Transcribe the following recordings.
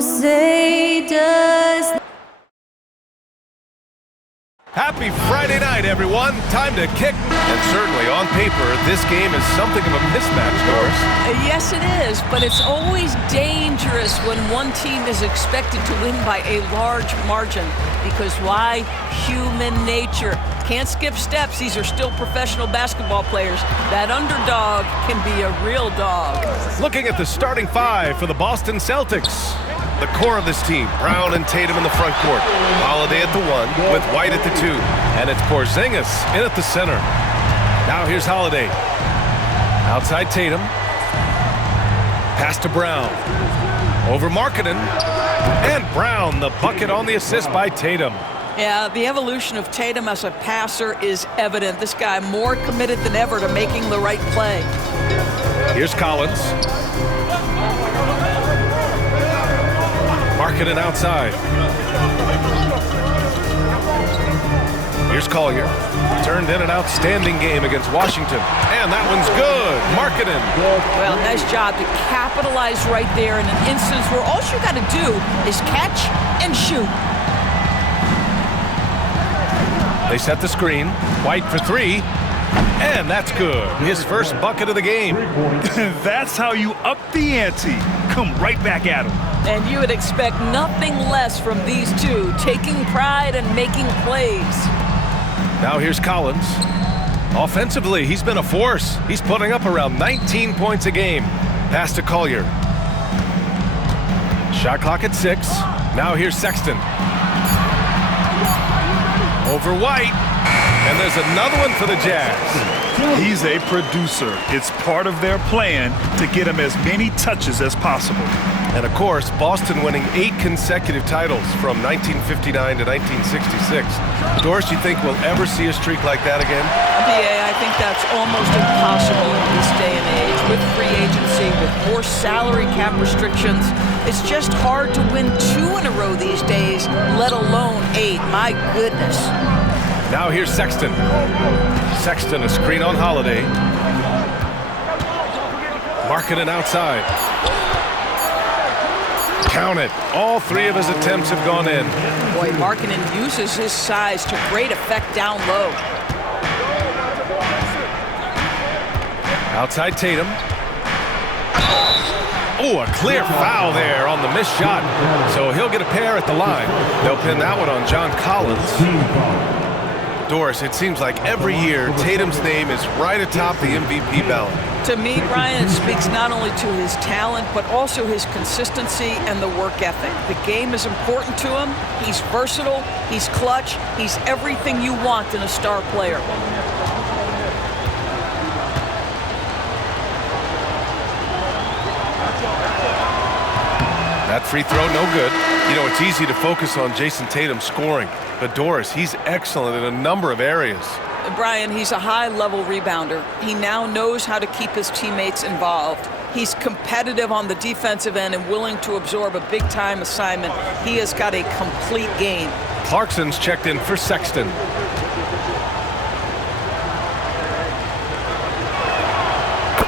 say does. Happy Friday night, everyone. Time to kick. And certainly on paper, this game is something of a mismatch, Doris. Yes, it is, but it's always dangerous when one team is expected to win by a large margin. Because why? Human nature. Can't skip steps. These are still professional basketball players. That underdog can be a real dog. Looking at the starting five for the Boston Celtics. The core of this team, Brown and Tatum in the front court. Holiday at the 1 with White at the 2. And it's Porzingis in at the center. Now here's Holiday. Outside Tatum. Pass to Brown. Over Markkanen. And Brown, the bucket on the assist by Tatum. Yeah, the evolution of Tatum as a passer is evident. This guy more committed than ever to making the right play. Here's Collins. Markkanen outside. Here's Collier. Turned in an outstanding game against Washington. And that one's good. Markkanen. Well, nice job to capitalize right there in an instance where all you got to do is catch and shoot. They set the screen. White for 3. And that's good. His first bucket of the game. That's how you up the ante. Come right back at him. And you would expect nothing less from these two, taking pride and making plays. Now here's Collins. Offensively, he's been a force. He's putting up around 19 points a game. Pass to Collier. Shot clock at 6. Now here's Sexton. Over White. And there's another one for the Jazz. He's a producer. It's part of their plan to get him as many touches as possible. And of course, Boston winning 8 consecutive titles from 1959 to 1966. Doris, you think we'll ever see a streak like that again? Yeah, I think that's almost impossible in this day and age. With free agency, with more salary cap restrictions, it's just hard to win 2 in a row these days, let alone 8. My goodness. Now here's Sexton. Sexton, a screen on Holiday. Markkanen outside. Count it. All 3 of his attempts have gone in. Boy, Markkanen uses his size to great effect down low. Outside Tatum. Oh, a clear foul there on the missed shot. So he'll get a pair at the line. They'll pin that one on John Collins. Doris, it seems like every year Tatum's name is right atop the MVP ballot. To me, Brian, it speaks not only to his talent, but also his consistency and the work ethic. The game is important to him. He's versatile. He's clutch. He's everything you want in a star player. That free throw, no good. You know, it's easy to focus on Jason Tatum scoring. But Doris, he's excellent in a number of areas. Brian, he's a high-level rebounder. He now knows how to keep his teammates involved. He's competitive on the defensive end and willing to absorb a big-time assignment. He has got a complete game. Clarkson's checked in for Sexton.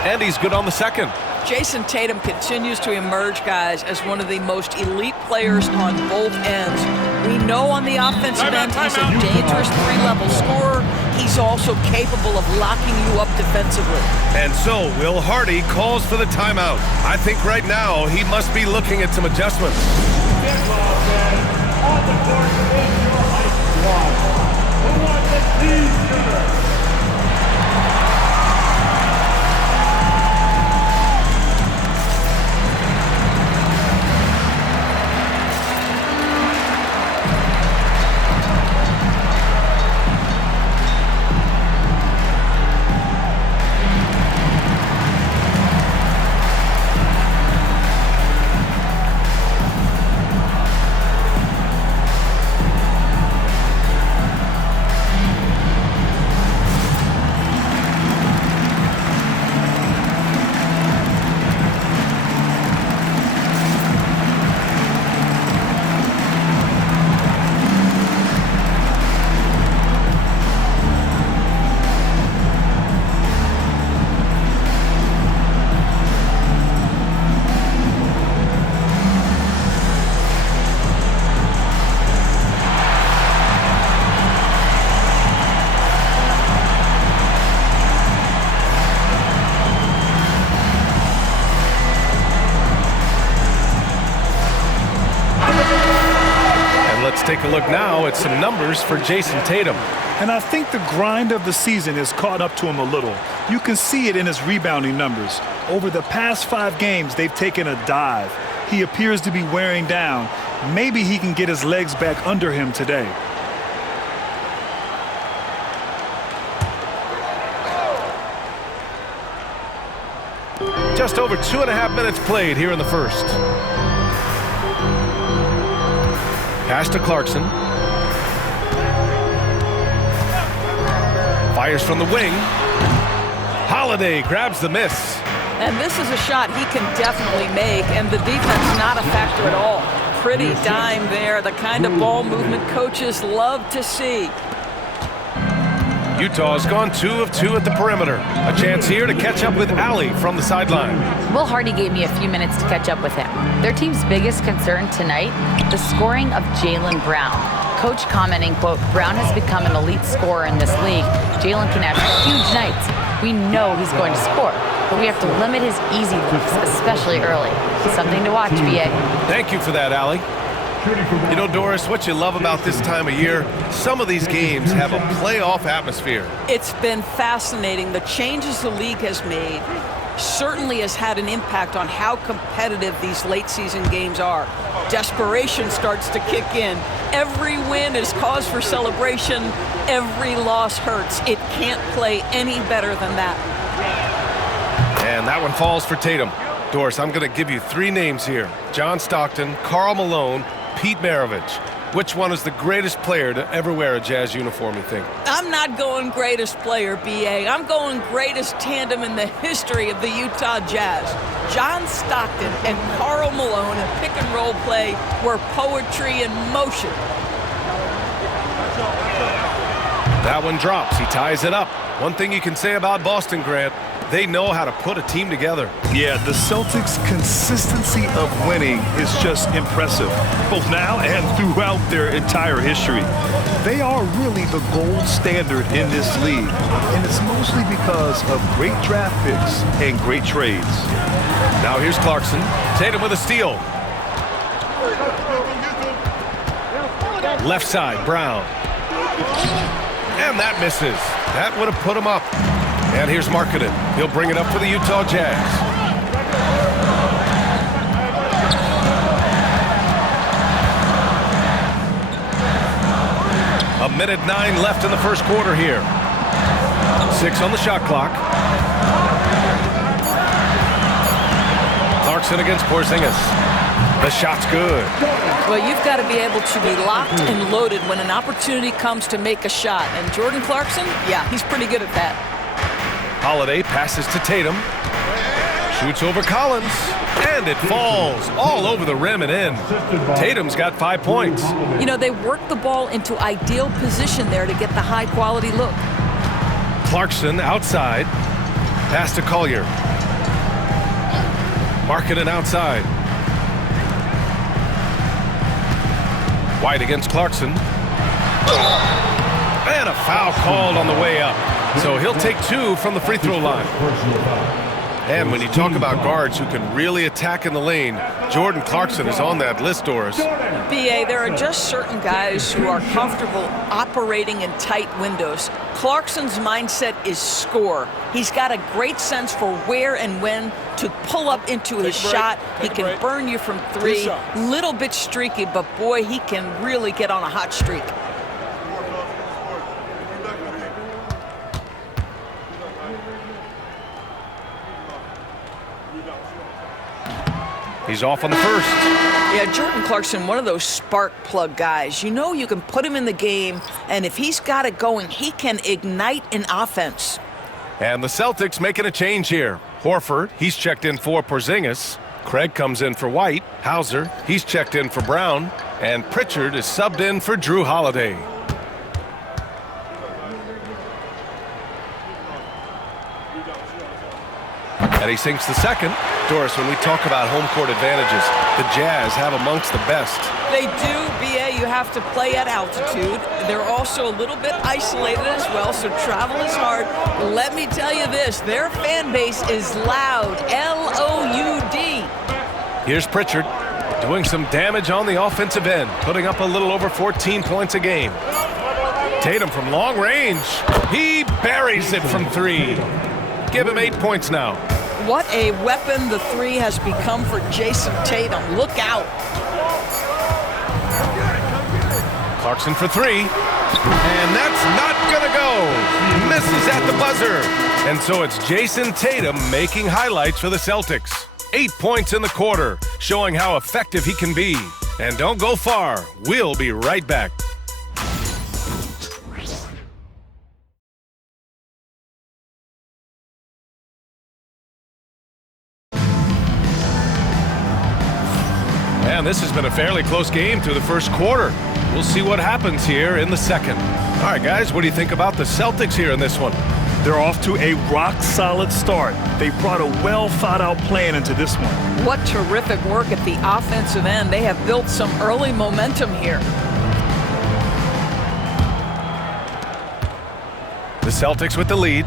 And he's good on the second. Jason Tatum continues to emerge, guys, as one of the most elite players on both ends. We know on the offensive end he's a dangerous 3-level scorer. He's also capable of locking you up defensively. And so Will Hardy calls for the timeout. I think right now he must be looking at some adjustments. take a look now at some numbers for Jason Tatum. And I think the grind of the season has caught up to him a little. You can see it in his rebounding numbers. Over the past 5 games, they've taken a dive. He appears to be wearing down. Maybe he can get his legs back under him today. Just over 2.5 minutes played here in the first. Pass to Clarkson. Fires from the wing. Holiday grabs the miss. And this is a shot he can definitely make, and the defense not a factor at all. Pretty dime there, the kind of ball movement coaches love to see. Utah's gone 2 of 2 at the perimeter. A chance here to catch up with Allie from the sideline. Will Hardy gave me a few minutes to catch up with him. Their team's biggest concern tonight, the scoring of Jaylen Brown. Coach commenting, quote, "Brown has become an elite scorer in this league. Jaylen can have huge nights. We know he's going to score, but we have to limit his easy looks, especially early." Something to watch, BA. Thank you for that, Allie. You know, Doris, what you love about this time of year, some of these games have a playoff atmosphere. It's been fascinating. The changes the league has made certainly has had an impact on how competitive these late season games are. Desperation starts to kick in. Every win is cause for celebration. Every loss hurts. It can't play any better than that. And that one falls for Tatum. Doris, I'm going to give you 3 names here. John Stockton, Karl Malone, Pete Maravich. Which one is the greatest player to ever wear a Jazz uniform, you think? I'm not going greatest player, BA. I'm going greatest tandem in the history of the Utah Jazz. John Stockton and Karl Malone in pick-and-roll play were poetry in motion. That one drops. He ties it up. One thing you can say about Boston, Grant, they know how to put a team together. Yeah, the Celtics' consistency of winning is just impressive, both now and throughout their entire history. They are really the gold standard in this league, and it's mostly because of great draft picks and great trades. Now here's Clarkson. Tatum with a steal. Left side, Brown. And that misses. That would have put him up. And here's Markkanen. He'll bring it up for the Utah Jazz. A minute 9 left in the first quarter here. 6 on the shot clock. Clarkson against Porzingis. The shot's good. Well, you've got to be able to be locked and loaded when an opportunity comes to make a shot. And Jordan Clarkson, yeah, he's pretty good at that. Holiday passes to Tatum. Shoots over Collins. And it falls all over the rim and in. Tatum's got 5 points. You know, they work the ball into ideal position there to get the high-quality look. Clarkson outside. Pass to Collier. Markkanen outside. White against Clarkson. And a foul called on the way up. So he'll take 2 from the free throw line. And when you talk about guards who can really attack in the lane, Jordan Clarkson is on that list, Doris. BA, there are just certain guys who are comfortable operating in tight windows. Clarkson's mindset is score. He's got a great sense for where and when to pull up into his shot. He can burn you from 3. Little bit streaky, but boy, he can really get on a hot streak. He's off on the first. Yeah, Jordan Clarkson, one of those spark plug guys. You know you can put him in the game, and if he's got it going, he can ignite an offense. And the Celtics making a change here. Horford, he's checked in for Porzingis. Craig comes in for White. Hauser, he's checked in for Brown. And Pritchard is subbed in for Drew Holiday. And he sinks the second. Doris, when we talk about home court advantages, the Jazz have amongst the best. They do, BA. You have to play at altitude. They're also a little bit isolated as well, so travel is hard. Let me tell you this, their fan base is loud, L-O-U-D. Here's Pritchard. doing some damage on the offensive end, putting up a little over 14 points a game. Tatum from long range. He buries it from 3. Give him 8 points now. What a weapon the 3 has become for Jason Tatum. Look out. Clarkson for 3. And that's not gonna go. Misses at the buzzer. And so it's Jason Tatum making highlights for the Celtics. 8 points in the quarter, showing how effective he can be. And don't go far. We'll be right back. And this has been a fairly close game through the first quarter. We'll see what happens here in the second. All right, guys, what do you think about the Celtics here in this one? They're off to a rock-solid start. They brought a well-thought-out plan into this one. What terrific work at the offensive end. They have built some early momentum here. The Celtics with the lead.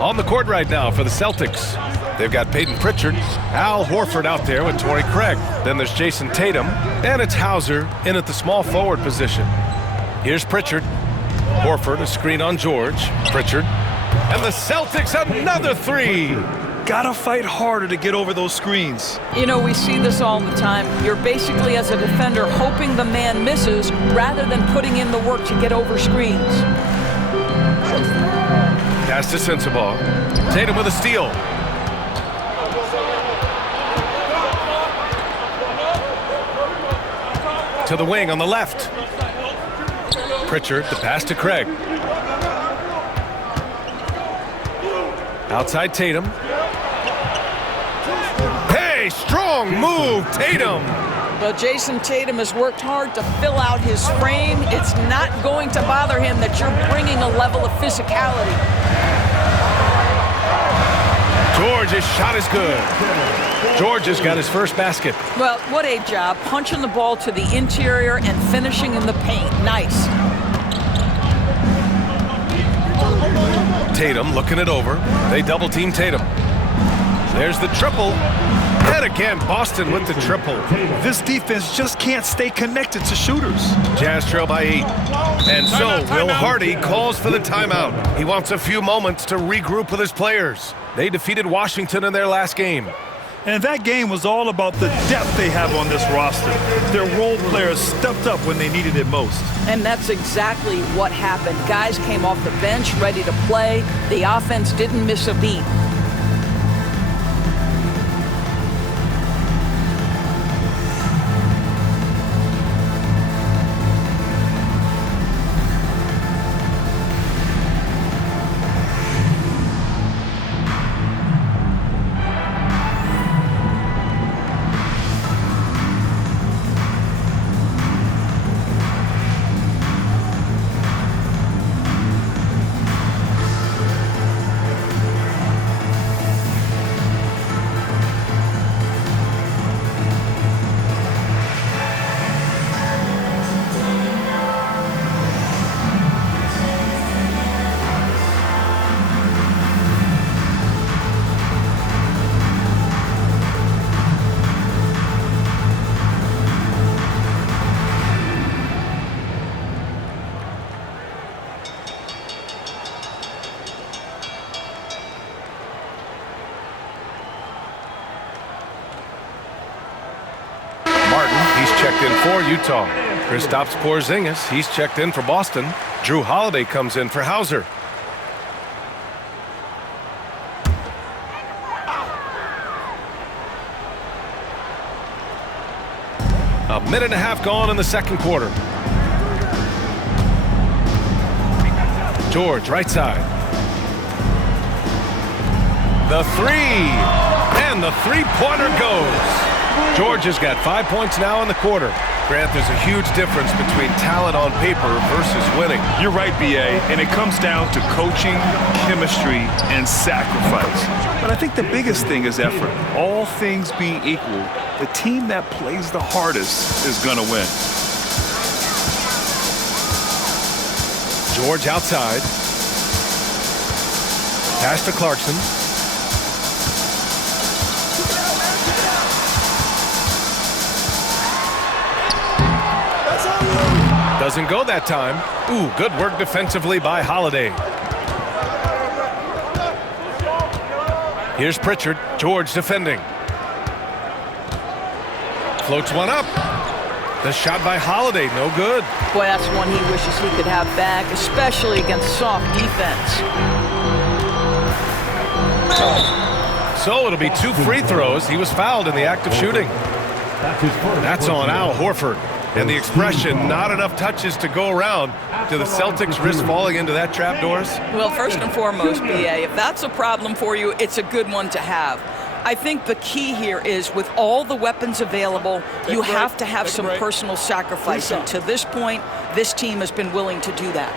On the court right now for the Celtics. They've got Peyton Pritchard, Al Horford out there with Torrey Craig. Then there's Jason Tatum, and it's Hauser in at the small forward position. Here's Pritchard. Horford, a screen on George. Pritchard. And the Celtics, another 3. Gotta fight harder to get over those screens. You know, we see this all the time. You're basically, as a defender, hoping the man misses rather than putting in the work to get over screens. Pass to Sensabaugh. Tatum with a steal. To the wing on the left. Pritchard, the pass to Craig. Outside Tatum. Hey, strong move, Tatum. Well, Jason Tatum has worked hard to fill out his frame. It's not going to bother him that you're bringing a level of physicality. George's shot is good. George has got his first basket. Well, what a job. Punching the ball to the interior and finishing in the paint. Nice. Tatum looking it over. They double team Tatum. There's the triple. And again, Boston with the triple. This defense just can't stay connected to shooters. Jazz trail by 8. And so Will Hardy calls for the timeout. He wants a few moments to regroup with his players. They defeated Washington in their last game. And that game was all about the depth they have on this roster. Their role players stepped up when they needed it most. And that's exactly what happened. Guys came off the bench ready to play. The offense didn't miss a beat. Checked in for Utah. Kristaps Porzingis, he's checked in for Boston. Drew Holiday comes in for Hauser. A minute and a half gone in the second quarter. George, right side. The 3. And the three-pointer goes. George has got 5 points now in the quarter. Grant, there's a huge difference between talent on paper versus winning. You're right, B.A., and it comes down to coaching, chemistry, and sacrifice. But I think the biggest thing is effort. All things being equal, the team that plays the hardest is going to win. George outside. Pass to Clarkson. Doesn't go that time. Ooh, good work defensively by Holiday. Here's Pritchard. George defending. Floats one up. The shot by Holiday, no good. Boy, that's one he wishes he could have back, especially against soft defense. So it'll be 2 free throws. He was fouled in the act of shooting. That's on Al Horford. And the expression, not enough touches to go around. Do the Celtics risk falling into that trap, Doris? Well, first and foremost, BA, if that's a problem for you, it's a good one to have. I think the key here is with all the weapons available, you have to have some personal sacrifice. And to this point, this team has been willing to do that.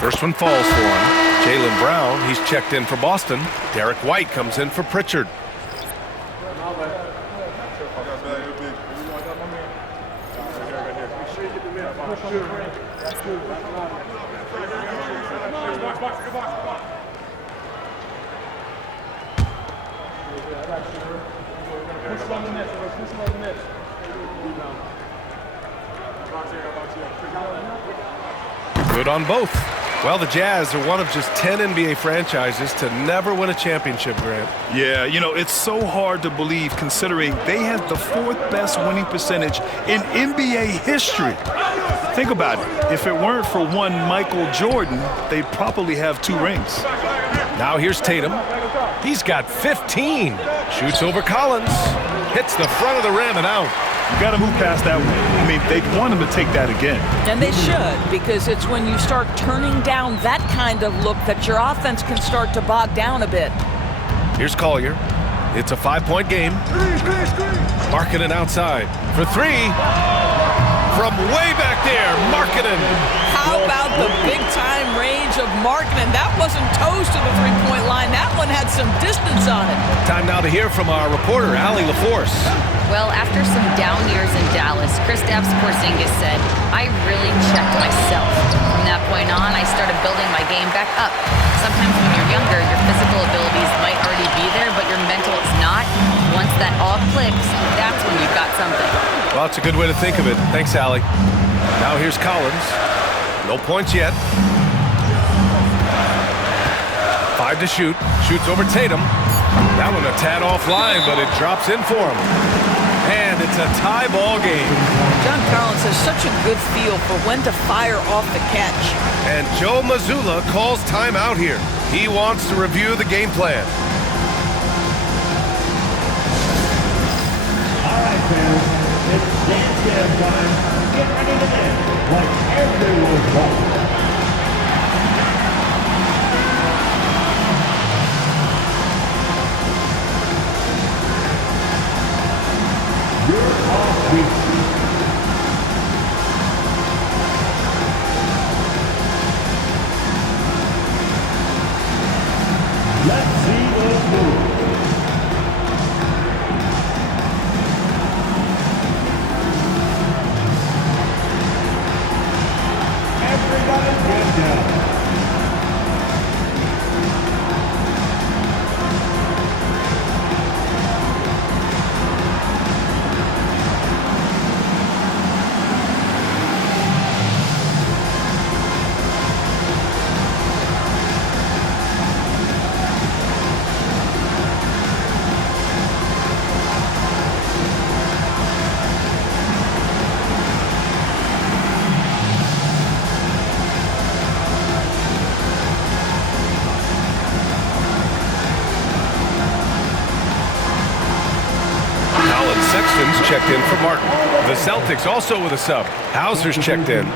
First one falls for him. Jaylen Brown, he's checked in for Boston. Derek White comes in for Pritchard. Good on both. Well, the Jazz are one of just 10 NBA franchises to never win a championship, Grant. Yeah, you know, it's so hard to believe considering they had the 4th best winning percentage in NBA history. Think about it. If it weren't for one Michael Jordan, they'd probably have 2 rings. Now here's Tatum. He's got 15. Shoots over Collins. Hits the front of the rim and out. You got to move past that one. I mean, they'd want him to take that again. And they should, because it's when you start turning down that kind of look that your offense can start to bog down a bit. Here's Collier. It's a 5-point game. Markkanen outside for 3. From way back there, Markkanen. How about the big-time range of Markkanen? That wasn't toast to the three-point line. That one had some distance on it. Time now to hear from our reporter, Allie LaForce. Well, after some down years in Dallas, Kristaps Porzingis said, "I really checked myself. From that point on, I started building my game back up. Sometimes when you're younger, your physical abilities might already be there, but your mental is not. Once that all clicks, that's when you've got something." Well, it's a good way to think of it. Thanks, Allie. Now here's Collins. No points yet. 5 to shoot. Shoots over Tatum. That one a tad offline, but it drops in for him. And it's a tie ball game. John Collins has such a good feel for when to fire off the catch. And Joe Mazzulla calls timeout here. He wants to review the game plan. All right, fans. It's dance jam time. Get ready to dance like everyone's watching. You're off beat. Let's see the move. Everybody get down. Sexton's checked in for Martin. The Celtics also with a sub. Hauser's checked in.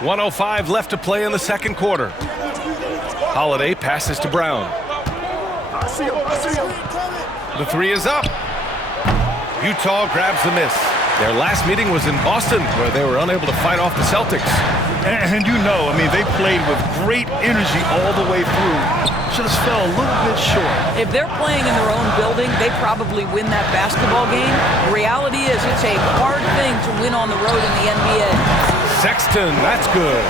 .105 left to play in the second quarter. Holiday passes to Brown. The 3 is up. Utah grabs the miss. Their last meeting was in Boston, where they were unable to fight off the Celtics. And you know, I mean, they played with great energy all the way through. Just fell a little bit short. If they're playing in their own building, they probably win that basketball game. The reality is it's a hard thing to win on the road in the NBA. Sexton, that's good.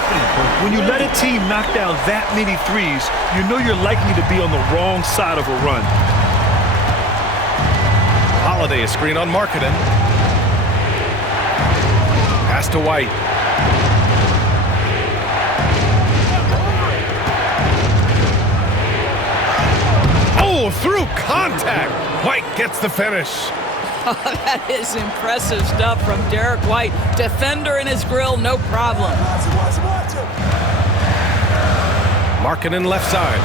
When you let a team knock down that many threes, you know you're likely to be on the wrong side of a run. Holiday, a screen on Markkanen. Pass to White. Oh, through contact. White gets the finish. Oh, that is impressive stuff from Derek White. Defender in his grill, no problem. Markkanen left side.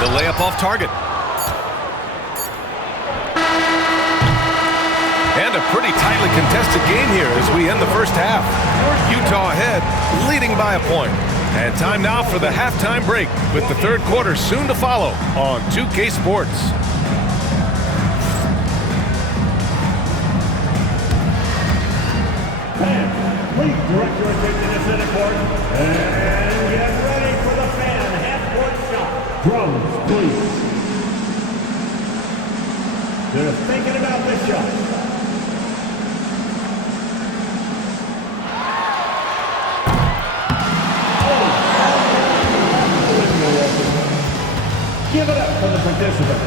The layup off target. And a pretty tightly contested game here as we end the first half. Utah ahead, leading by a point. And time now for the halftime break with the third quarter soon to follow on 2K Sports. Fans, please direct your attention to center court and get ready for the fan half-court shot. Drums, please. They're thinking about this shot. Give it up for the participant.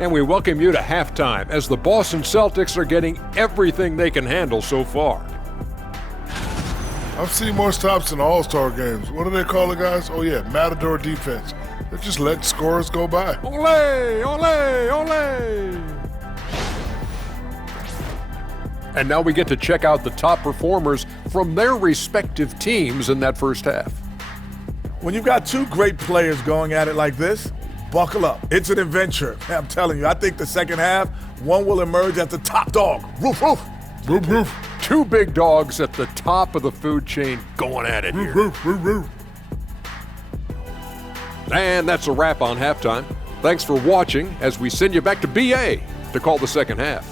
And we welcome you to halftime as the Boston Celtics are getting everything they can handle so far. I've seen more stops in All-Star games. What do they call it, guys? Oh, yeah, Matador defense. They're just letting scores go by. Ole, ole, ole! And now we get to check out the top performers from their respective teams in that first half. When you've got two great players going at it like this, buckle up. It's an adventure. I'm telling you, I think the second half, one will emerge as the top dog. Roof, roof. Roof, roof. Two big dogs at the top of the food chain going at it here. Roof, roof, roof. And that's a wrap on halftime. Thanks for watching as we send you back to BA to call the second half.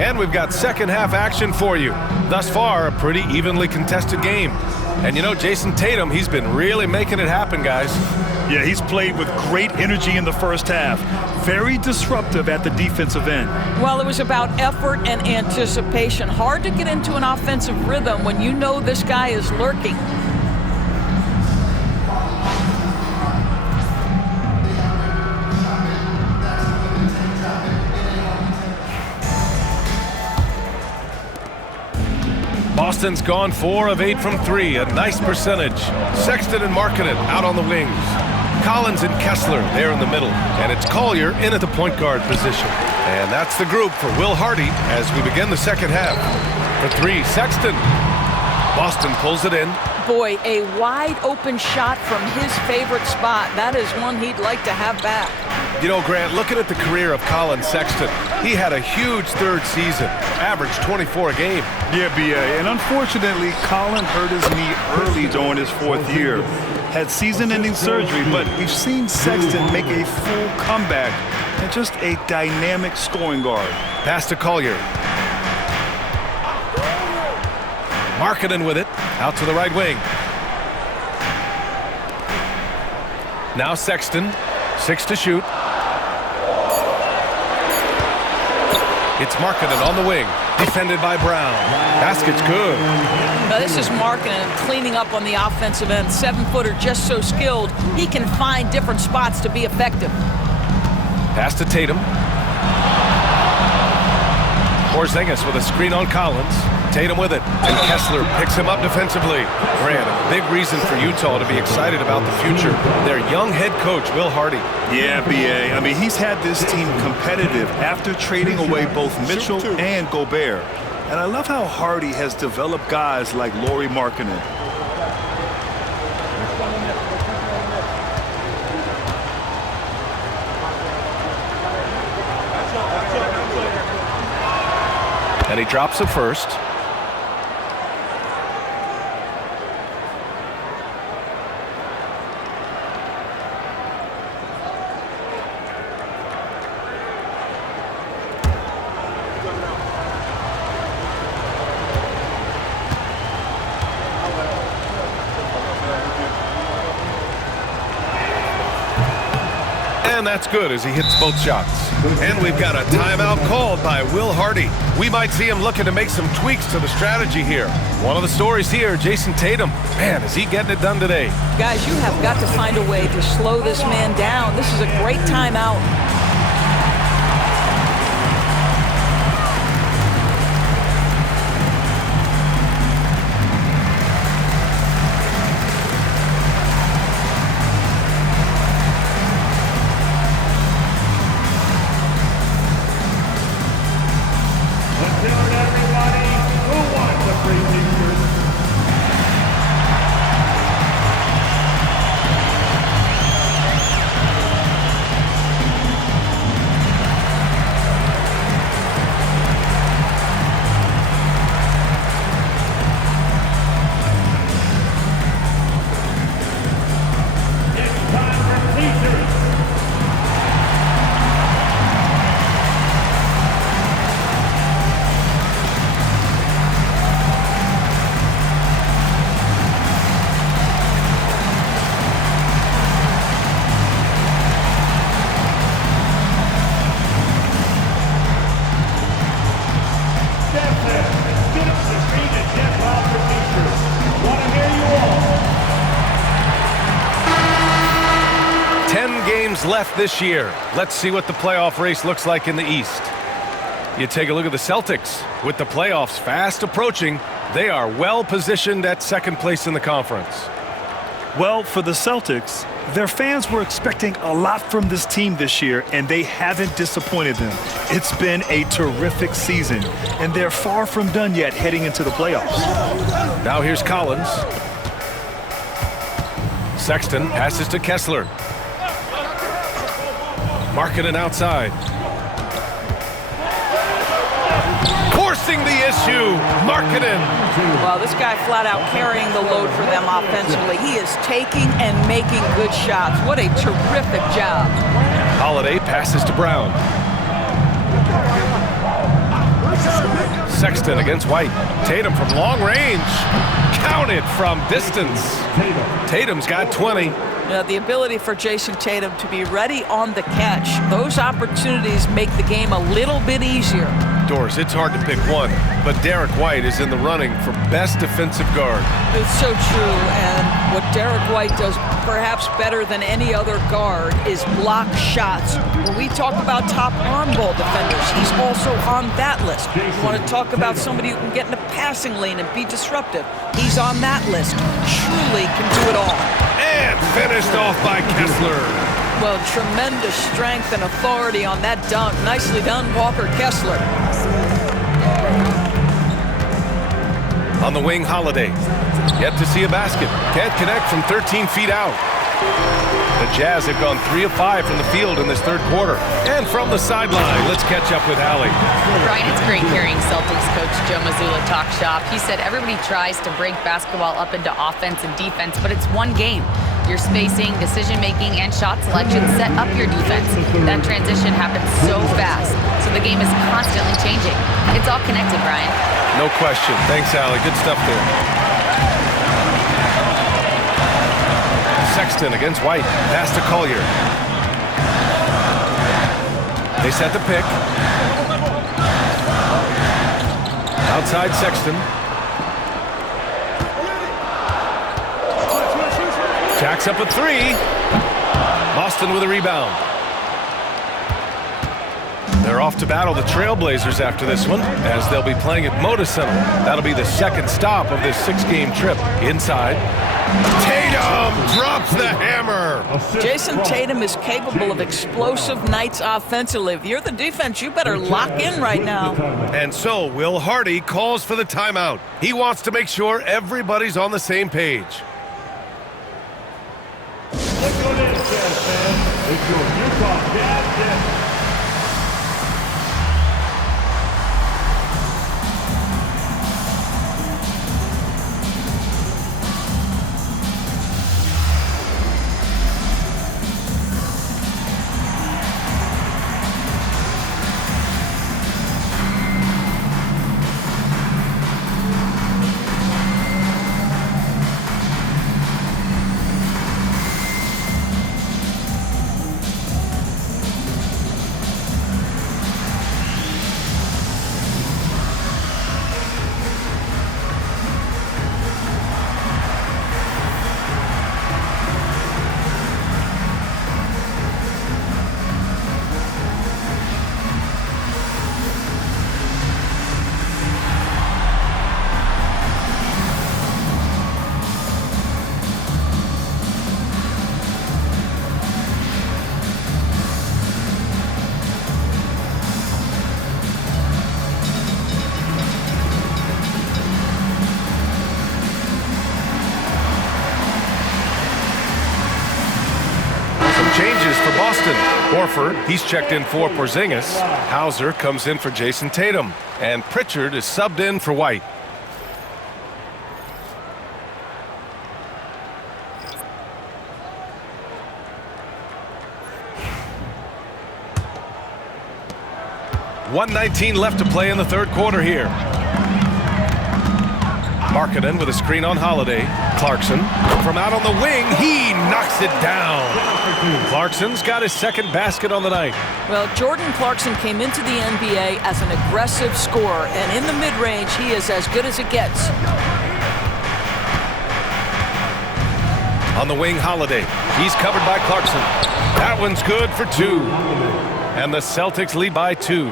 And we've got second half action for you. Thus far, a pretty evenly contested game. And you know, Jason Tatum, he's been really making it happen, guys. Yeah, he's played with great energy in the first half. Very disruptive at the defensive end. Well, it was about effort and anticipation. Hard to get into an offensive rhythm when you know this guy is lurking. Boston's gone 4 of 8 from 3, a nice percentage. Sexton and Markkanen out on the wings. Collins and Kessler there in the middle. And it's Collier in at the point guard position. And that's the group for Will Hardy as we begin the second half. For 3, Sexton. Boston pulls it in. Boy, a wide open shot from his favorite spot. That is one he'd like to have back. You know, Grant, looking at the career of Colin Sexton, he had a huge third season, averaged 24 a game. Yeah, B.A., and unfortunately, Colin hurt his knee early during his 4th year. Had season-ending surgery, but we've seen Sexton make a full comeback and just a dynamic scoring guard. Pass to Collier. Markkanen with it, out to the right wing. Now Sexton, 6 to shoot. It's Markkanen on the wing, defended by Brown. Basket's good. Now this is Markkanen cleaning up on the offensive end. 7-footer, just so skilled. He can find different spots to be effective. Pass to Tatum. Porzingis with a screen on Collins. Tatum with it, and Kessler picks him up defensively. Grant, a big reason for Utah to be excited about the future. Their young head coach, Will Hardy. Yeah, B.A. I mean, he's had this team competitive after trading away both Mitchell and Gobert. And I love how Hardy has developed guys like Lauri Markkanen. And he drops it first. And that's good as he hits both shots. And we've got a timeout called by Will Hardy. We might see him looking to make some tweaks to the strategy here. One of the stories here, Jason Tatum. Man, is he getting it done today? Guys, you have got to find a way to slow this man down. This is a great timeout. Left this year. Let's see what the playoff race looks like in the East. You take a look at the Celtics. With the playoffs fast approaching, they are well positioned at second place in the conference. Well, for the Celtics, their fans were expecting a lot from this team this year, and they haven't disappointed them. It's been a terrific season, and they're far from done yet heading into the playoffs. Now here's Collins. Sexton passes to Kessler. Markkanen outside. Forcing the issue. Markkanen. Well, this guy flat out carrying the load for them offensively. He is taking and making good shots. What a terrific job. Holiday passes to Brown. Sexton against White. Tatum from long range. Counted from distance. Tatum's got 20. The ability for Jason Tatum to be ready on the catch. Those opportunities make the game a little bit easier. Doors, it's hard to pick one, but Derek White is in the running for best defensive guard. It's so true, and what Derek White does perhaps better than any other guard is block shots. When we talk about top on-ball defenders, he's also on that list. You want to talk about somebody who can get in the passing lane and be disruptive, he's on that list. Truly can do it all. And finished off by Kessler. Well, tremendous strength and authority on that dunk. Nicely done, Walker Kessler. On the wing, Holiday. Yet to see a basket. Can't connect from 13 feet out. The Jazz have gone 3 of 5 from the field in this third quarter. And from the sideline, let's catch up with Allie. Brian, it's great hearing Celtics coach Joe Mazzulla talk shop. He said everybody tries to break basketball up into offense and defense, but it's one game. Your spacing, decision-making, and shot selection set up your defense. That transition happens so fast, so the game is constantly changing. It's all connected, Brian. No question. Thanks, Allie. Good stuff there. Sexton against White. Pass to Collier. They set the pick. Outside Sexton. Jacks up a three. Boston with a rebound. They're off to battle the Trailblazers after this one, as they'll be playing at Moda Center. That'll be the second stop of this 6-game trip. Inside. Tatum drops the hammer. Jason Tatum is capable of explosive nights offensively. If you're the defense, you better lock in right now. And so Will Hardy calls for the timeout. He wants to make sure everybody's on the same page. Let's go to Jazz fans. It's your Utah Jazz. changes for Boston. Horford, he's checked in for Porzingis. Hauser comes in for Jason Tatum. And Pritchard is subbed in for White. .119 left to play in the third quarter here. Markkanen with a screen on Holiday. Clarkson from out on the wing. He knocks it down. Clarkson's got his second basket on the night. Well, Jordan Clarkson came into the NBA as an aggressive scorer, and in the mid-range, he is as good as it gets. On the wing, Holiday. He's covered by Clarkson. That one's good for 2. And the Celtics lead by 2.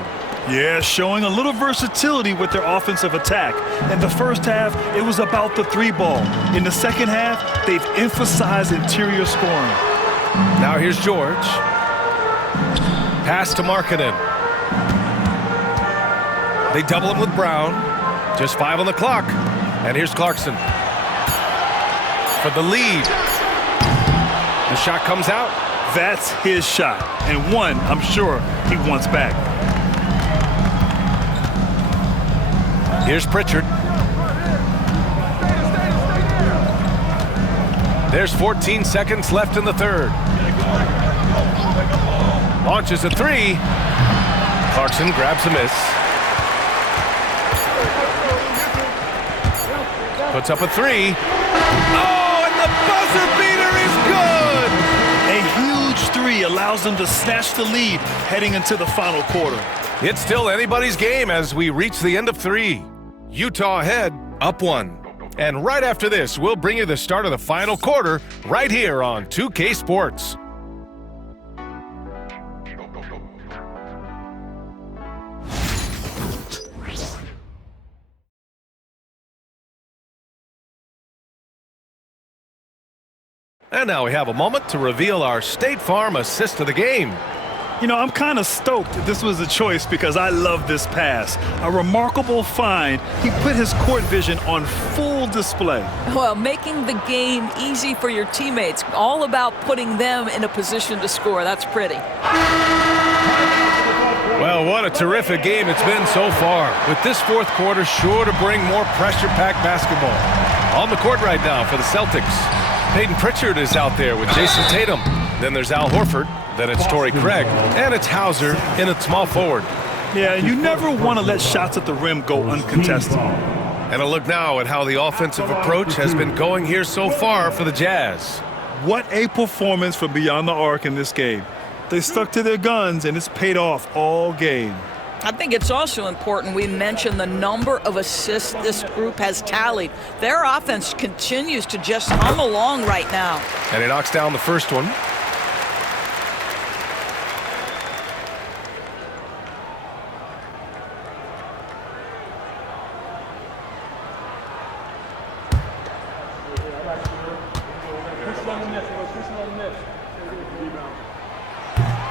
Yeah, showing a little versatility with their offensive attack. In the first half, it was about the 3-ball. In the second half, they've emphasized interior scoring. Now here's George. Pass to Markkanen. They double him with Brown. Just 5 on the clock. And here's Clarkson for the lead. The shot comes out. That's his shot, and one I'm sure he wants back. Here's Pritchard. There's 14 seconds left in the third. Launches a 3. Clarkson grabs a miss. Puts up a 3. Oh, and the buzzer beater is good! A huge 3 allows them to snatch the lead heading into the final quarter. It's still anybody's game as we reach the end of 3. Utah ahead, up 1. And right after this, we'll bring you the start of the final quarter right here on 2K Sports. And now we have a moment to reveal our State Farm assist of the game. You know, I'm kind of stoked this was a choice because I love this pass. A remarkable find. He put his court vision on full display. Well, making the game easy for your teammates. All about putting them in a position to score. That's pretty. Well, what a terrific game it's been so far. With this fourth quarter sure to bring more pressure-packed basketball. On the court right now for the Celtics. Peyton Pritchard is out there with Jason Tatum. Then there's Al Horford. Then it's Torrey Craig. And it's Hauser in at small forward. Yeah, you never want to let shots at the rim go uncontested. And a look now at how the offensive approach has been going here so far for the Jazz. What a performance from beyond the arc in this game. They stuck to their guns, and it's paid off all game. I think it's also important we mention the number of assists this group has tallied. Their offense continues to just hum along right now. And he knocks down the first one.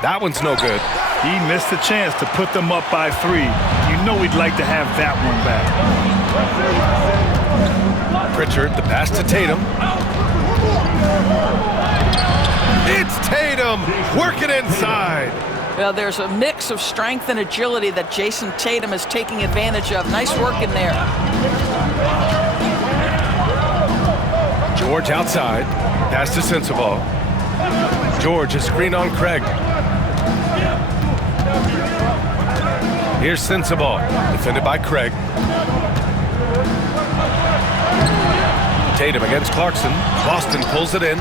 That one's no good. He missed a chance to put them up by 3. You know he'd like to have that one back. Pritchard, the pass to Tatum. It's Tatum working inside. Well, there's a mix of strength and agility that Jason Tatum is taking advantage of. Nice work in there. George outside. Pass to Sensabaugh. George, a screen on Craig. Here's Sensabaugh, defended by Craig. Tatum against Clarkson. Boston pulls it in.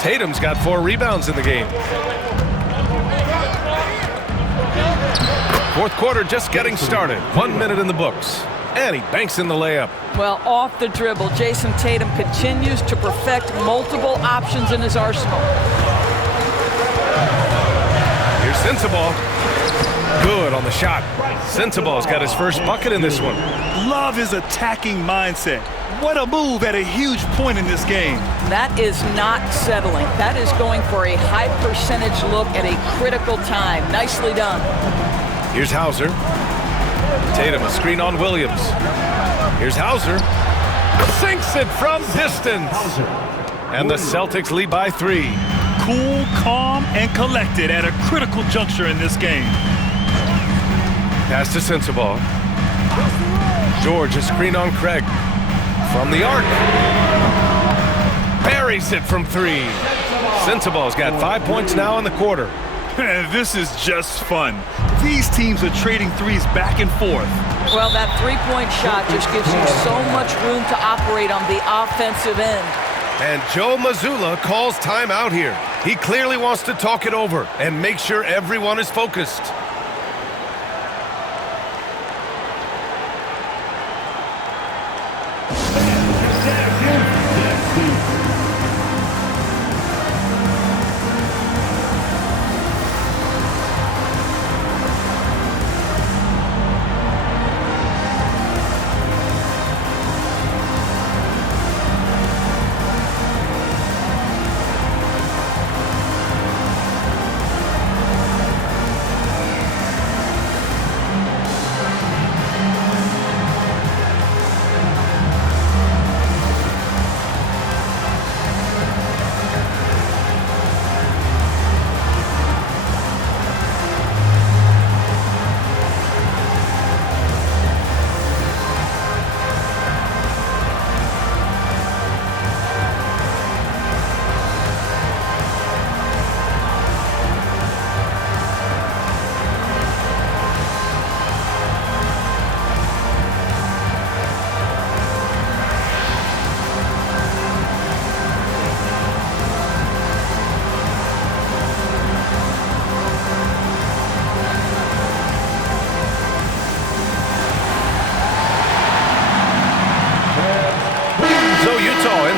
Tatum's got 4 rebounds in the game. Fourth quarter just getting started. 1 minute in the books. And he banks in the layup. Well, off the dribble, Jason Tatum continues to perfect multiple options in his arsenal. Here's Sensabaugh. Good on the shot. Sensabaugh's got his first bucket in this one. Love his attacking mindset. What a move at a huge point in this game. That is not settling. That is going for a high percentage look at a critical time. Nicely done. Here's Hauser. Tatum, a screen on Williams. Here's Hauser. Sinks it from distance. And the Celtics lead by 3. cool, calm, and collected at a critical juncture in this game. Pass to Sensabaugh. George, a screen on Craig. From the arc. Buries it from 3. Sensabaugh's got 5 points now in the quarter. This is just fun. These teams are trading threes back and forth. Well, that three-point shot just gives you so much room to operate on the offensive end. And Joe Mazzulla calls timeout here. He clearly wants to talk it over and make sure everyone is focused.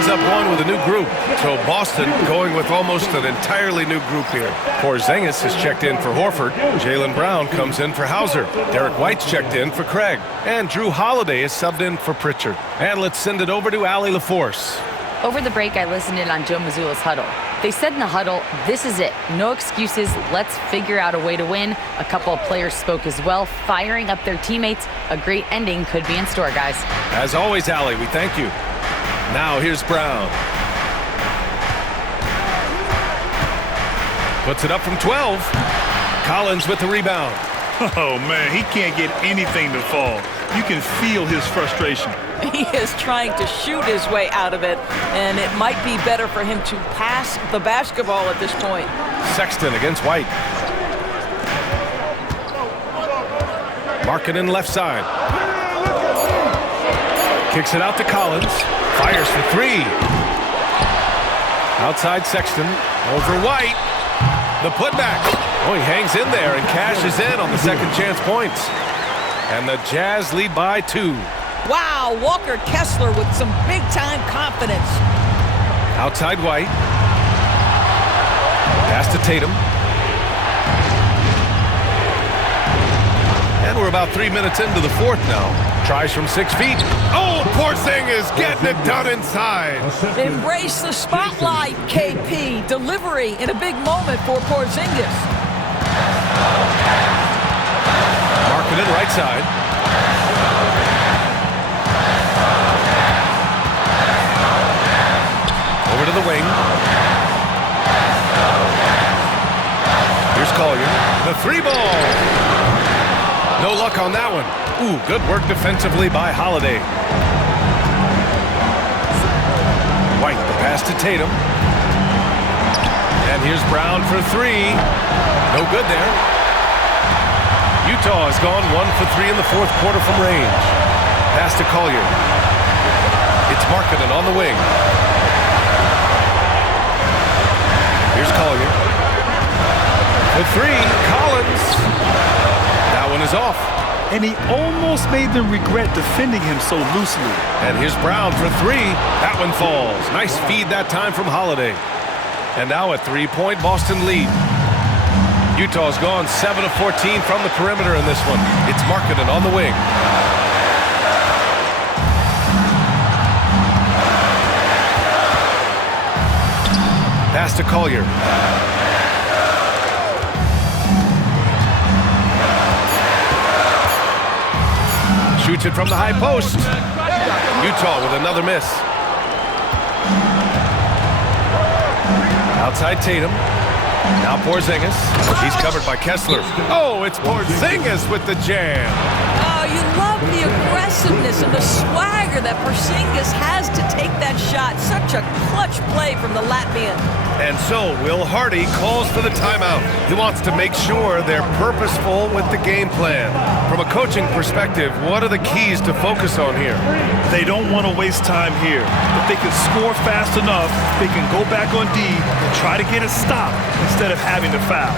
Up one with a new group. So Boston going with almost an entirely new group here. Porzingis has checked in for Horford. Jaylen Brown comes in for Hauser. Derek White's checked in for Craig. And Drew Holiday is subbed in for Pritchard. And let's send it over to Allie LaForce. Over the break, I listened in on Joe Mazzulla's huddle. They said in the huddle, this is it. No excuses. Let's figure out a way to win. A couple of players spoke as well, firing up their teammates. A great ending could be in store, guys. As always, Allie, we thank you. Now here's Brown. Puts it up from 12. Collins with the rebound. Oh, man, he can't get anything to fall. You can feel his frustration. He is trying to shoot his way out of it, and it might be better for him to pass the basketball at this point. Sexton against White. Markkanen left side. Kicks it out to Collins. Fires for 3. Outside Sexton. Over White. The putback. Oh, he hangs in there and cashes in on the second chance points. And the Jazz lead by 2. Wow, Walker Kessler with some big-time confidence. Outside White. Pass to Tatum. And we're about 3 minutes into the fourth now. Tries from 6 feet. Oh, Porzingis getting it done inside. Embrace the spotlight, KP. Delivery in a big moment for Porzingis. Markkanen right side. Over to the wing. Here's Collier. The 3 ball. No luck on that one. Ooh, good work defensively by Holiday. White, the pass to Tatum. And here's Brown for 3. No good there. Utah has gone 1 for 3 in the fourth quarter from range. Pass to Collier. It's Markkanen on the wing. Here's Collier. For 3, Collins. That one is off. And he almost made them regret defending him so loosely. And here's Brown for 3. That one falls. Nice feed that time from Holiday. And now a 3-point Boston lead. Utah's gone 7 of 14 from the perimeter in this one. It's Markkanen on the wing. Pass to Collier. Shoots it from the high post. Utah with another miss. outside Tatum. Now Porzingis. He's covered by Kessler. Oh, it's Porzingis with the jam. Oh, you love the aggressiveness and the swagger that Porzingis has to take that shot. Such a clutch play from the Latvian. And so Will Hardy calls for the timeout. He wants to make sure they're purposeful with the game plan. From a coaching perspective, what are the keys to focus on here? They don't want to waste time here. If they can score fast enough, they can go back on D and try to get a stop instead of having to foul.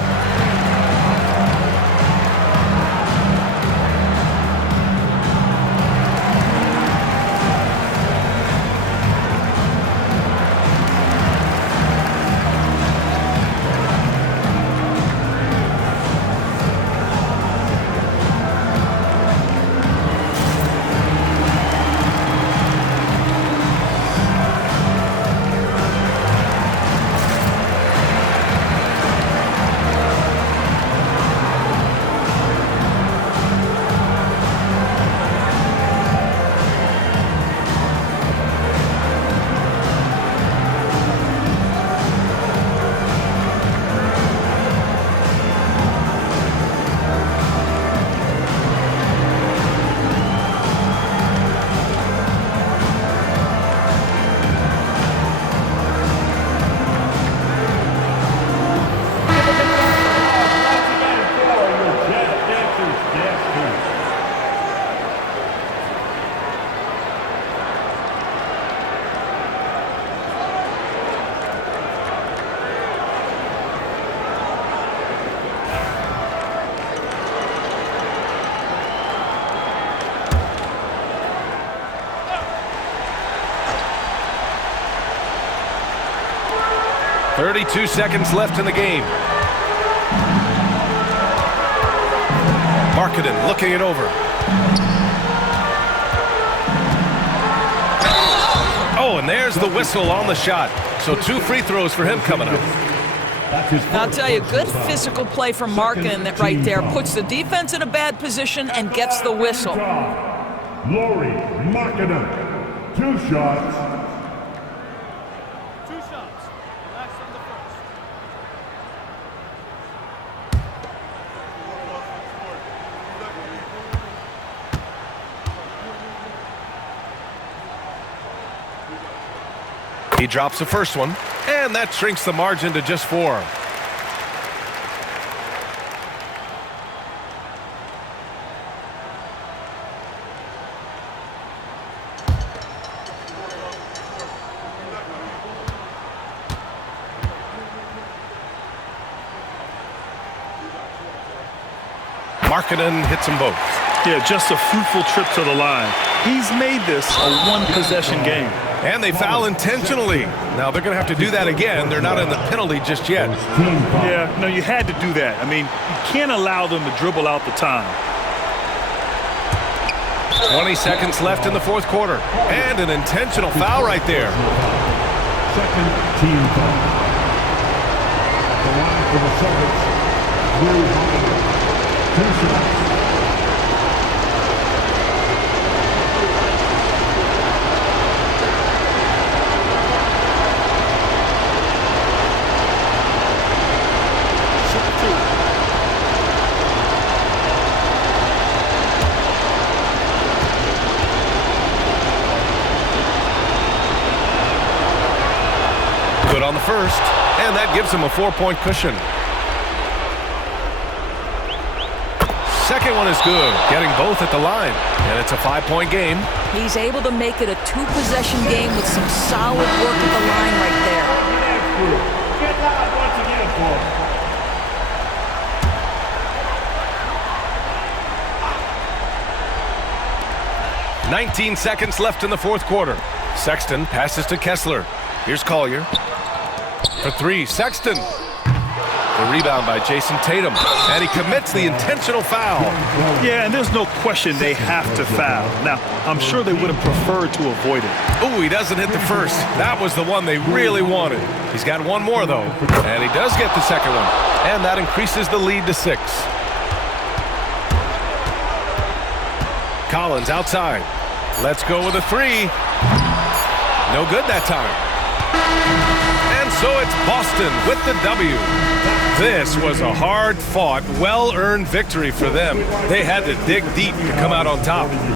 .32 seconds left in the game. Markkanen looking it over. Oh, and there's the whistle on the shot. So 2 free throws for him coming up. I'll tell you, good physical play from Markkanen that right there puts the defense in a bad position and gets the whistle. Lauri Markkanen, 2 shots. He drops the first one, and that shrinks the margin to just 4. Markkanen hits them both. Yeah, just a fruitful trip to the line. He's made this a one-possession game. And they foul intentionally. Now they're going to have to do that again. They're not in the penalty just yet. Yeah, no, you had to do that. I mean, you can't allow them to dribble out the time. 20 seconds left in the 4th quarter. And an intentional foul right there. Second team foul. At the line for the Celtics, Will Hardy, 2 shots. Good on the first, and that gives him a 4-point cushion. Second one is good, getting both at the line, and it's a 5-point game. He's able to make it a 2-possession game with some solid work at the line right there. Get loud once again for him. 19 seconds left in the 4th quarter. Sexton passes to Kessler. Here's Collier. For 3, Sexton. The rebound by Jason Tatum. And he commits the intentional foul. Yeah, and there's no question they have to foul. Now, I'm sure they would have preferred to avoid it. Oh, he doesn't hit the first. That was the one they really wanted. He's got one more, though. And he does get the second one. And that increases the lead to 6. Collins outside. Let's go with a 3. No good that time. And so it's Boston with the W. This was a hard-fought, well-earned victory for them. They had to dig deep to come out on top.